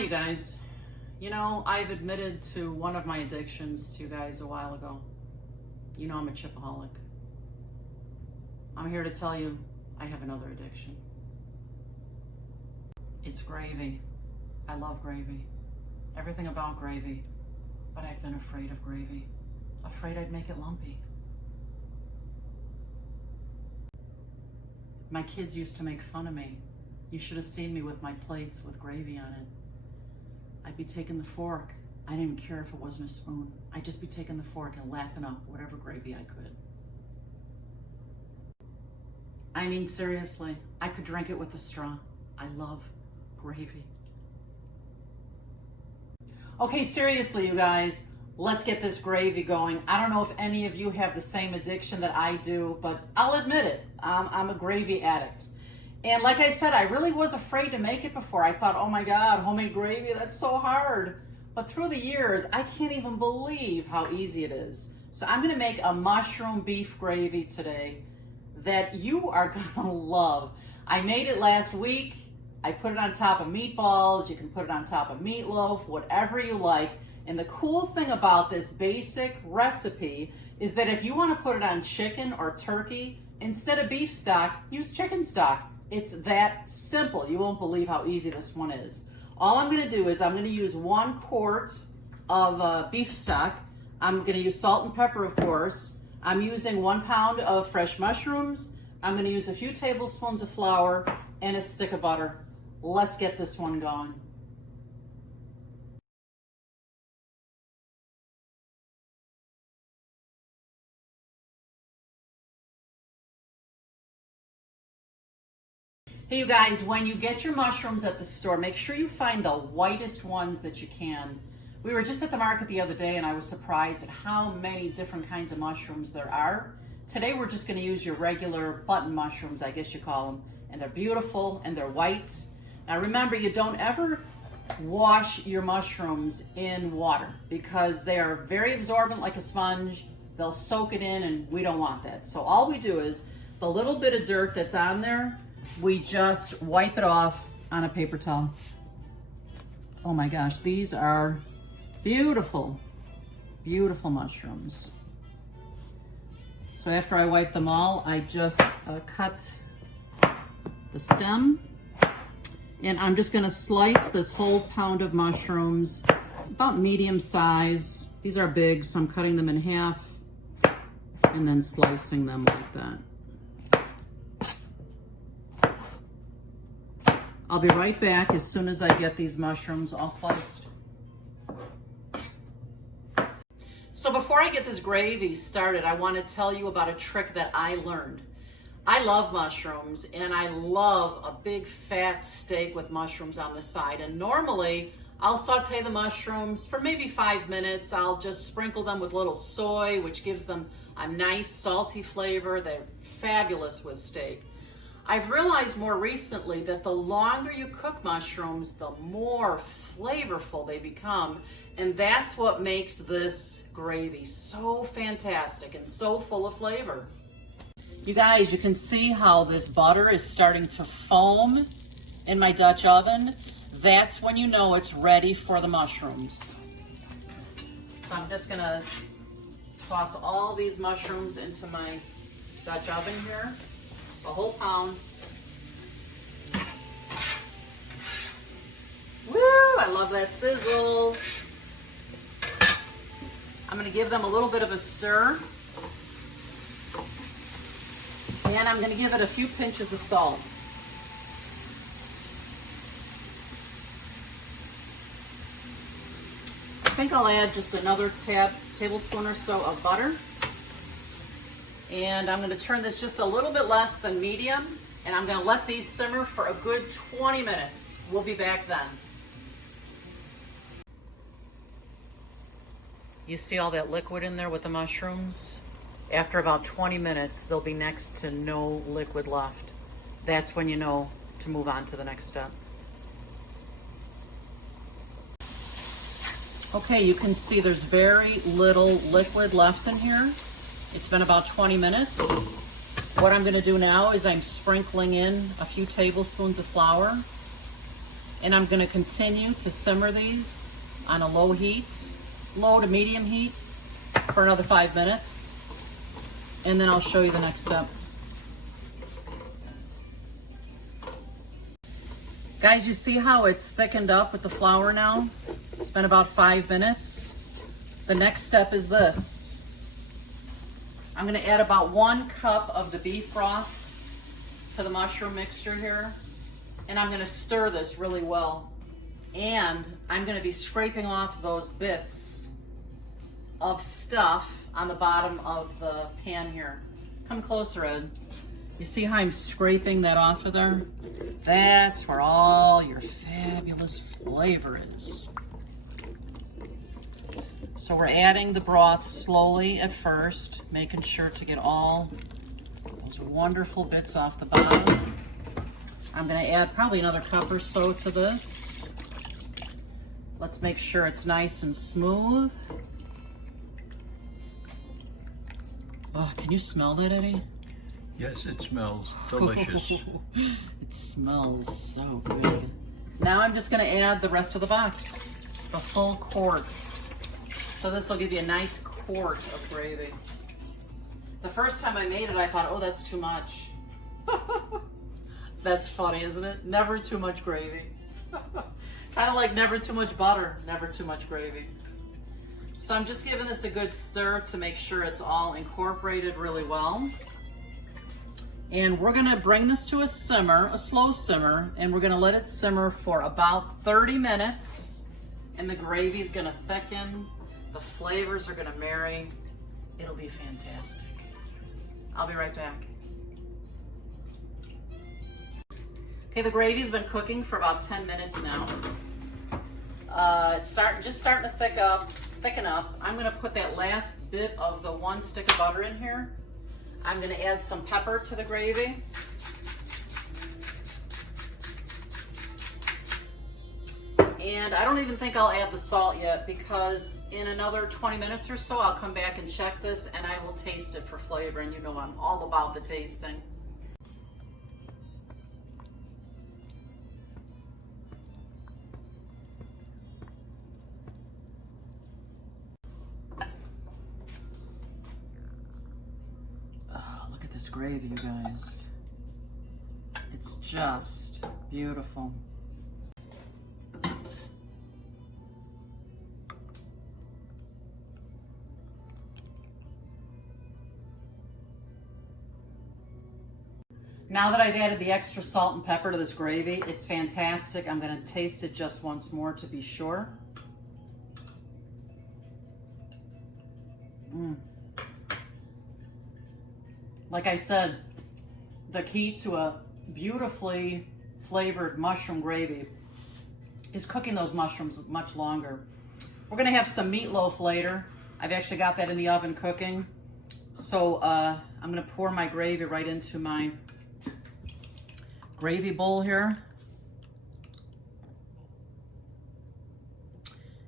Hi, you guys. You know, I've admitted to one of my addictions to you guys a while ago. You know I'm a chipaholic. I'm here to tell you I have another addiction. It's gravy. I love gravy. Everything about gravy. But I've been afraid of gravy. Afraid I'd make it lumpy. My kids used to make fun of me. You should have seen me with my plates with gravy on it. I'd be taking the fork. I didn't care if it wasn't a spoon. I'd just be taking the fork and lapping up whatever gravy I could. I mean, seriously, I could drink it with a straw. I love gravy. Okay, seriously, you guys, let's get this gravy going. I don't know if any of you have the same addiction that I do, but I'll admit it, I'm a gravy addict. And like I said, I really was afraid to make it before. I thought, oh my God, homemade gravy, that's so hard. But through the years, I can't even believe how easy it is. So I'm gonna make a mushroom beef gravy today that you are gonna love. I made it last week. I put it on top of meatballs. You can put it on top of meatloaf, whatever you like. And the cool thing about this basic recipe is that if you wanna put it on chicken or turkey, instead of beef stock, use chicken stock. It's that simple. You won't believe how easy this one is. All I'm gonna do is I'm gonna use 1 quart of beef stock. I'm gonna use salt and pepper, of course. I'm using 1 pound of fresh mushrooms. I'm gonna use a few tablespoons of flour and a stick of butter. Let's get this one going. Hey, you guys, when you get your mushrooms at the store, make sure you find the whitest ones that you can. We were just at the market the other day and I was surprised at how many different kinds of mushrooms there are. Today we're just gonna use your regular button mushrooms, I guess you call them. And they're beautiful and they're white. Now remember, you don't ever wash your mushrooms in water because they are very absorbent like a sponge. They'll soak it in and we don't want that. So all we do is the little bit of dirt that's on there, we just wipe it off on a paper towel. Oh my gosh, these are beautiful, beautiful mushrooms. So after I wipe them all, I just cut the stem and I'm just gonna slice this whole pound of mushrooms, about medium size. These are big, so I'm cutting them in half and then slicing them like that. I'll be right back as soon as I get these mushrooms all sliced. So before I get this gravy started, I want to tell you about a trick that I learned. I love mushrooms and I love a big fat steak with mushrooms on the side. And normally I'll saute the mushrooms for maybe 5 minutes. I'll just sprinkle them with a little soy, which gives them a nice salty flavor. They're fabulous with steak. I've realized more recently that the longer you cook mushrooms, the more flavorful they become. And that's what makes this gravy so fantastic and so full of flavor. You guys, you can see how this butter is starting to foam in my Dutch oven. That's when you know it's ready for the mushrooms. So I'm just gonna toss all these mushrooms into my Dutch oven here. A whole pound. Woo, I love that sizzle. I'm gonna give them a little bit of a stir. And I'm gonna give it a few pinches of salt. I think I'll add just another tablespoon or so of butter. And I'm going to turn this just a little bit less than medium, and I'm going to let these simmer for a good 20 minutes. We'll be back then. You see all that liquid in there with the mushrooms? After about 20 minutes, there'll be next to no liquid left. That's when you know to move on to the next step. Okay, you can see there's very little liquid left in here. It's been about 20 minutes. What I'm gonna do now is I'm sprinkling in a few tablespoons of flour. And I'm going to continue to simmer these on a low heat, low to medium heat, for another 5 minutes. And then I'll show you the next step. Guys, you see how it's thickened up with the flour now? It's been about 5 minutes. The next step is this. I'm going to add about 1 cup of the beef broth to the mushroom mixture here. And I'm going to stir this really well. And I'm going to be scraping off those bits of stuff on the bottom of the pan here. Come closer, Ed. You see how I'm scraping that off of there? That's where all your fabulous flavor is. So we're adding the broth slowly at first, making sure to get all those wonderful bits off the bottom. I'm going to add probably another cup or so to this. Let's make sure it's nice and smooth. Oh, can you smell that, Eddie? Yes, it smells delicious. It smells so good. Now I'm just going to add the rest of the box, the full quart. So this will give you a nice quart of gravy. The first time I made it, I thought, oh, that's too much. That's funny, isn't it? Never too much gravy. Kind of like never too much butter, never too much gravy. So I'm just giving this a good stir to make sure it's all incorporated really well. And we're gonna bring this to a simmer, a slow simmer, and we're gonna let it simmer for about 30 minutes. And the gravy's gonna thicken, the flavors are gonna marry. It'll be fantastic. I'll be right back. Okay, the gravy's been cooking for about 10 minutes now. It's just starting to thicken up. I'm gonna put that last bit of the 1 stick of butter in here. I'm gonna add some pepper to the gravy. And I don't even think I'll add the salt yet, because in another 20 minutes or so, I'll come back and check this and I will taste it for flavor, and you know I'm all about the tasting. This gravy, you guys. It's just beautiful. Now that I've added the extra salt and pepper to this gravy, it's fantastic. I'm going to taste it just once more to be sure. Like I said, the key to a beautifully flavored mushroom gravy is cooking those mushrooms much longer. We're gonna have some meatloaf later. I've actually got that in the oven cooking. So I'm gonna pour my gravy right into my gravy bowl here.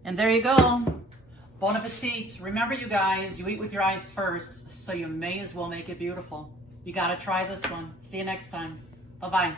And there you go. Bon appetit. Remember, you guys, you eat with your eyes first, so you may as well make it beautiful. You gotta try this one. See you next time. Bye-bye.